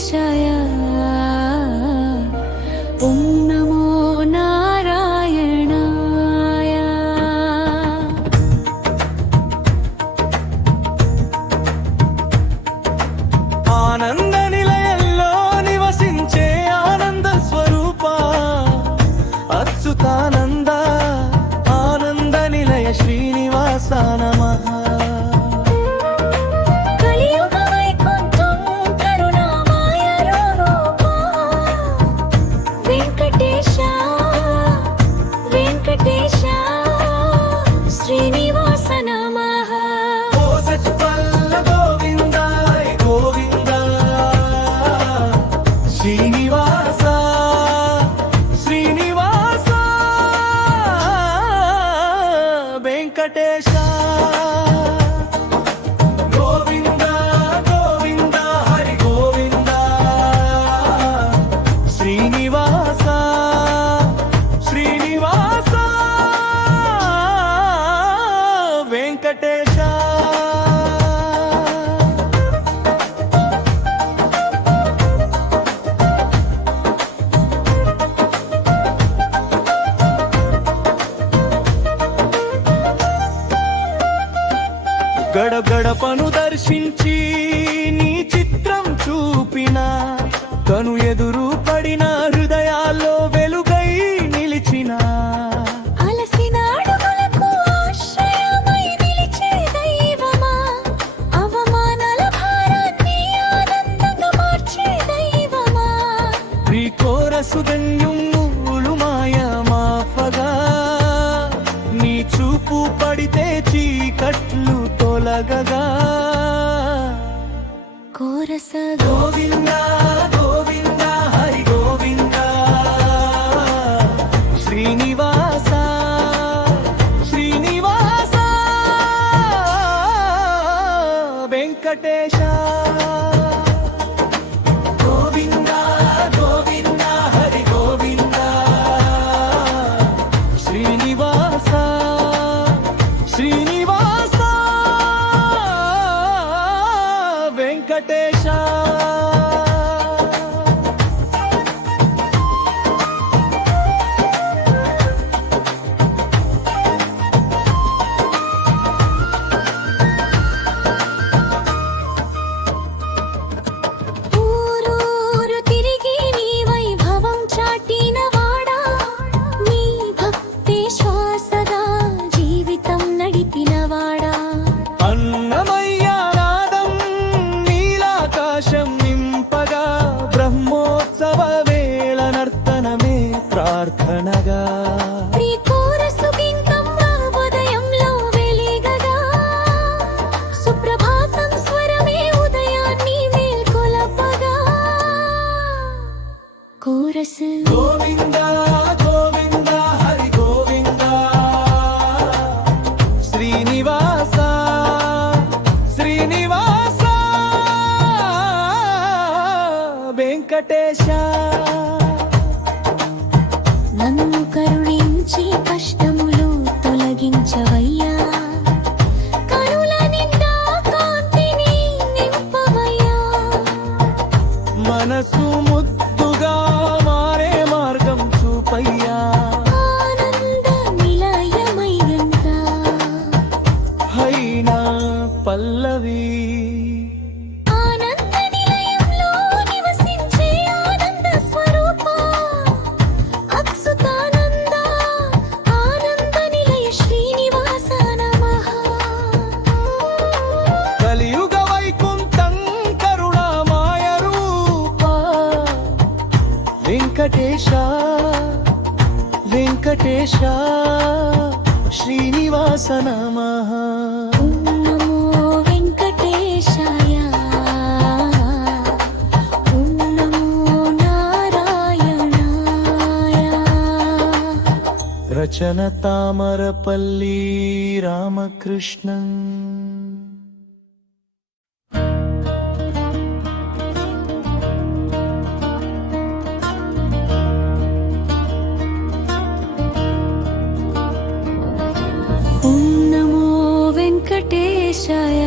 వెంకటేశాయ ఓం నమో నారాయణాయ. ఆనంద నిలయంలో నివసించే ఆనంద స్వరూప అచ్యుతానంద ఆనంద నిలయ శ్రీనివాస నమః. శ్రీనివాస శ్రీనివాస వెంకటేశ గోవింద గోవింద హరి గోవింద శ్రీనివాస శ్రీనివాస వెంకటేశ. గడగడపను దర్శించి నీ చిత్రం చూపిన తను ఎదురు పడిన హృదయాల్లో వెలుగై నిలిచిన అలసిన అడుగులకు ఆశ్రయమై నిలిచే దైవమా అవమానాల భారాన్ని ఆనందంగా మార్చే దైవమా శ్రీకోరసు ధన్యులు మాయమాపగా నీ చూపు పడితే చీకట్లు తొలగగా కోరస గోవింద గోవింద హరి గోవింద శ్రీనివాస శ్రీనివాస వెంకటేశ. గోవింద గోవింద హరి గోవింద శ్రీనివాస శ్రీనివాస వెంకటేశ. ఊరూరు తిరిగి నీ వైభవం చాటిన వాడా నీ భక్తి శ్వాసగా జీవితం నడిపిన వాడా అన్నమయ్య నాదం నీలాకాశం నింపగా బ్రహ్మోత్సవ వేళ నర్తనమే ప్రార్థనగా శ్రీకోరసు గింతం ఉదయంలో వెలిగగా సుప్రభాతం స్వరమే ఉదయాన్ని మేల్కొలపగా కోరసు గోవింద గోవింద హరి గోవింద శ్రీనివాస శ్రీనివాస వెంకటేశ. నన్ను కరుణించి కష్టములు తొలగించవయ్యా కనుల నిండా కాంతిని నింపవయ్యా మనసు ముద్దుగా మారే మార్గం చూపయ్యా ఆనంద నిలయమై గంట హైనా పల్లవి ఆనంద నిలయంలో నివసించే ఆనంద స్వరూప అచ్యుతానంద ఆనంద నిలయ శ్రీనివాస నమః. కలియుగ వైకుంఠం కరుణామాయ రూప వెంకటేశ వెంకటేశ శ్రీనివాస నమః. ఓం నమో వెంకటేశాయ ఓం నమో నారాయణాయ. రచన తామరపల్లి రామకృష్ణన్. ఓం నమో వెంకటేశాయ